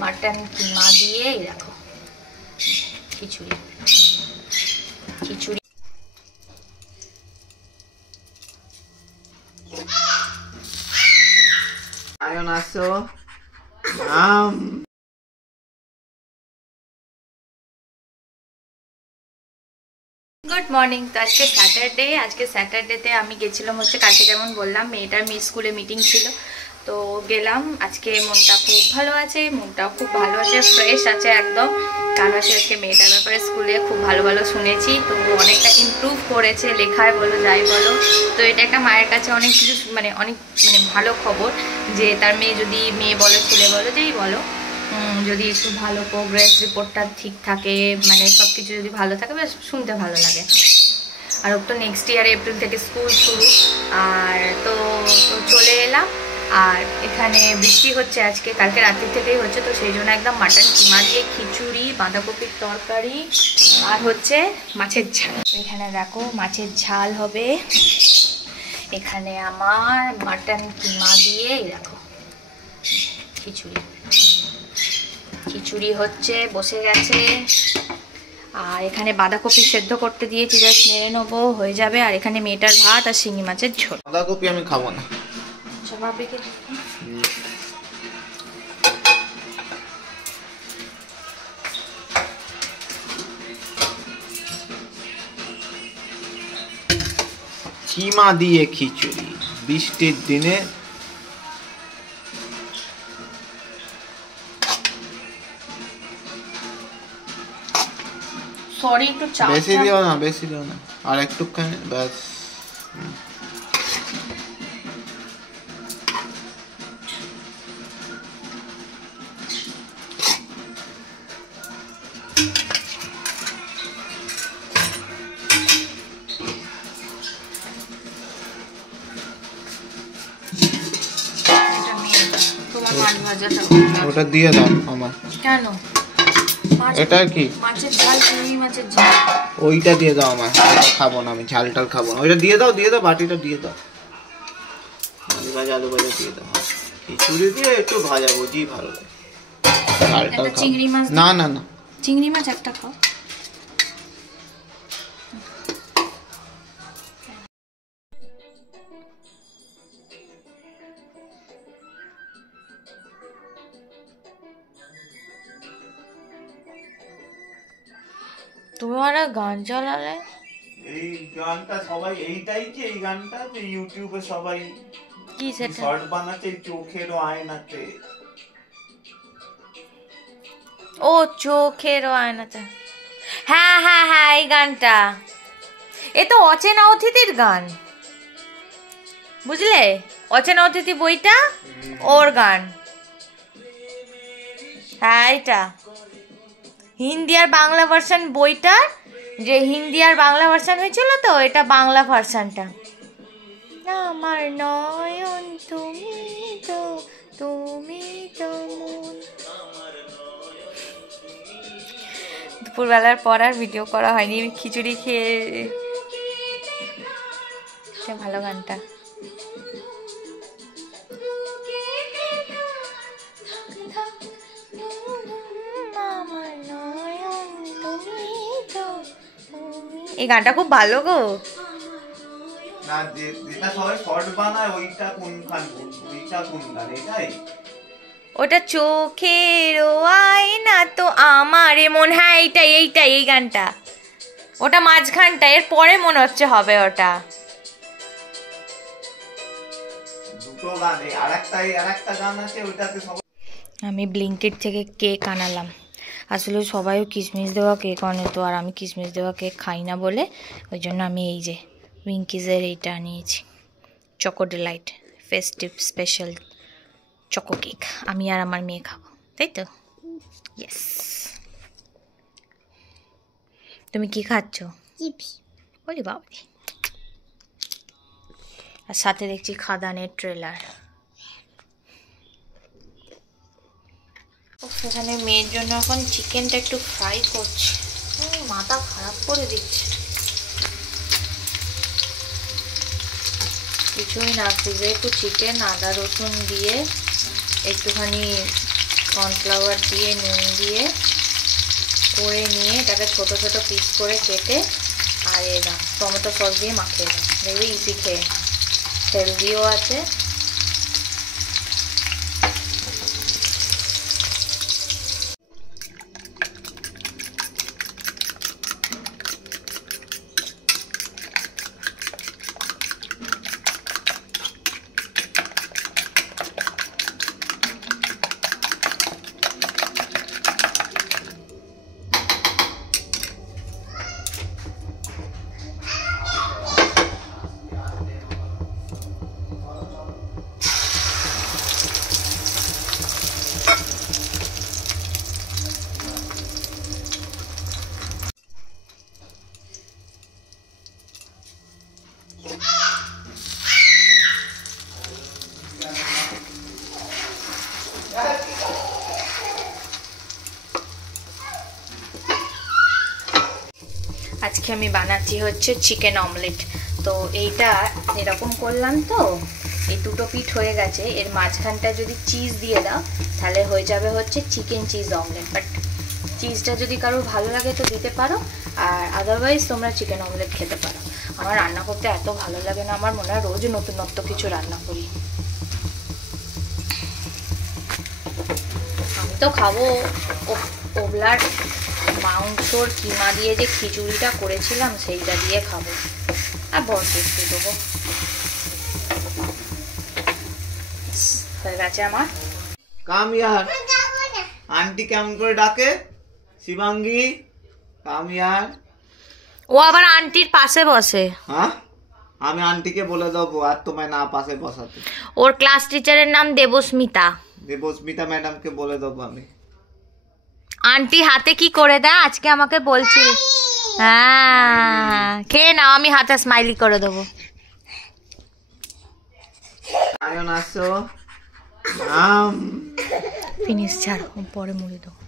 Mutton কিমা দিয়ে দেখো খিচুড়ি খিচুড়ি। Ion আসো। Good morning. তো আজকে স্যাটারডেতে আমি গেছিলাম হচ্ছে কালকে যেমন বললাম মেয়েটার স্কুলে মিটিং ছিল, তো গেলাম। আজকে মনটা খুব ভালো আছে, মনটাও খুব ভালো আছে, ফ্রেশ আছে একদম। কারণ হচ্ছে আজকে মেয়েটার ব্যাপারে স্কুলে খুব ভালো ভালো শুনেছি, তো অনেকটা ইমপ্রুভ করেছে লেখায় বলো যাই বলো। তো এটা একটা মায়ের কাছে অনেক কিছু অনেক ভালো খবর যে তার মেয়ে, যদি মেয়ে বলো ছেলে বলো যেই বলো, যদি একটু ভালো প্রোগ্রেস রিপোর্টটা ঠিক থাকে, সব কিছু যদি ভালো থাকে বেশ শুনতে ভালো লাগে। আর ওর তো নেক্সট ইয়ার এপ্রিল থেকে স্কুল শুরু। আর তো চলে এলাম। আর এখানে বৃষ্টি হচ্ছে আজকে, কালকে রাত্রি থেকেই হচ্ছে, তো সেই জন্য একদম মাটন কিমা দিয়ে খিচুড়ি, বাঁধাকপির তরকারি আর হচ্ছে মাছের ঝাল। এখানে দেখো মাছের ঝাল হবে, এখানে আমার মাটন কিমা দিয়ে দেখো খিচুড়ি হচ্ছে, বসে গেছে। আর এখানে বাঁধাকপি সেদ্ধ করতে দিয়েছি, জাস্ট নেড়ে নেবো, হয়ে যাবে। আর এখানে মেয়েটার ভাত আর শিঙি মাছের ঝোল। বাঁধাকপি আমি খাবো না। কিমা দিয়ে খিচুড়ি বৃষ্টির দিনে। সরি একটু চা বেশি দিও না আর একটুখানি ব্যাস। ওটা দিয়ে দাও আমার। কেন? এটা কি মাছের ঝাল, চিংড়ি মাছের ঝাল, ওইটা দিয়ে দাও আমার। ওটা খাবো না আমি, ঝাল টাল খাবো না। ওইটা দিয়ে দাও বাটিটা দিয়ে দাও। আলু ভাজা দিয়ে দাও। খিচুড়ি দিয়ে একটু ভাজা ভুজি ভালো লাগে। ঝাল টাল চিংড়ি মাছ না চিংড়ি মাছ একটা খাও। তোমার গান চালালে এই গানটা সবাই, এইটাই কি এই গানটা যে ইউটিউবে সবাই কি সেটা শর্ট বানাচ্ছে চোখের আয়নাতে। ও চোখের আয়নাতে, হ্যাঁ হ্যাঁ হ্যাঁ এই গানটা। এ তো অচেনা অতিথির গান, বুঝলে? অচেনা অতিথি বইটা ওর গান। হ্যাঁ এটা হিন্দি আর বাংলা ভার্সন বইটার, যে হিন্দি আর বাংলা ভার্সন হয়েছিল, তো এটা বাংলা ভার্সনটা। আমার নয়ন তুমি তো মন। দুপুরবেলার পর আর ভিডিও করা হয়নি, খিচুড়ি খেয়ে। ভালো গানটা। এই গানটা খুব ভালো গো। না যেটা সবাই শর্ট বানায় ওইটা কোনখান, ওইটা কোন গান? এটাই ওটা চোখের আয়না তো আমার মন। হ্যাঁ এইটাই এই গানটা। ওটা মাঝখানটা, এর পরে মনে হচ্ছে হবে ওটা। দুটো গান, আরেকটা গান আছে ওইটাতে সবাই। আমি ব্লিঙ্কিট থেকে কেক আনালাম। আসলে সবাইও কিশমিশ দেওয়া কেক আনে, তো আর আমি কিশমিশ দেওয়া কেক খাই না বলে ওই জন্য আমি এই যে উইঙ্কিজের এইটা আনিয়েছি, choco delight festive special choco cake. আমি আর আমার মেয়ে খাবো, তাই তো? ইয়েস। তুমি কি খাচ্ছ? চিপস। বলি বাবা। আর সাথে দেখছি খাদানের ট্রেলার। সেখানে মেয়ের জন্য এখন চিকেনটা একটু ফ্রাই করছি, মাথা খারাপ করে দিচ্ছে। কিছুই না, ফ্রিজে একটু চিকেন আদা রসুন দিয়ে একটুখানি কর্নফ্লাওয়ার দিয়ে নুন দিয়ে করে নিয়ে এটাকে ছোট ছোট পিস করে কেটে আর এরা টমেটো সস দিয়ে মাখিয়ে দাও, দেখবে ইজি খেয়ে, হেলদিও আছে। আজকে আমি বানাচ্ছি হচ্ছে চিকেন অমলেট। তো এইটা এরকম করলাম, তো এই দুটো পিঠ হয়ে গেছে, এর মাঝখানটা যদি চিজ দিয়ে দাও তাহলে হয়ে যাবে হচ্ছে চিকেন চিজ অমলেট। বাট চিজটা যদি কারোর ভালো লাগে তো দিতে পারো, আর আদারওয়াইজ তোমরা চিকেন অমলেট খেতে পারো। আমার রান্না করতে এত ভালো লাগে না, আমার মনে হয় রোজ নতুনত্ব কিছু রান্না করি। আমি তো খাবো ওবলার মাংসর কিমা দিয়ে যে খিচুড়িটা করেছিলাম সেইটা দিয়ে খাবো, আর বড় একটু দেবো। হয়ে গেছে আমার। কাম ইয়ার, আন্টি কেমন করে ডাকে? শিবাঙ্গী কাম ইয়ার। ও আবার আন্টির পাশে বসে। হ্যাঁ, আমি আন্টিকে বলে দেবো আর তোমায় না পাশে বসাতে। ওর ক্লাস টিচারের নাম দেবস্মিতা। দেবস্মিতা ম্যাডামকে বলে দেবো আমি। আন্টি হাতে কি করে দেয় আজকে আমাকে বলছিল। হ্যাঁ, খেয়ে নাও, আমি হাতে স্মাইলি করে দেবো। আয়ন আসো। ফিনিশ ছাড়ো, পরে মুড়ে দেবো।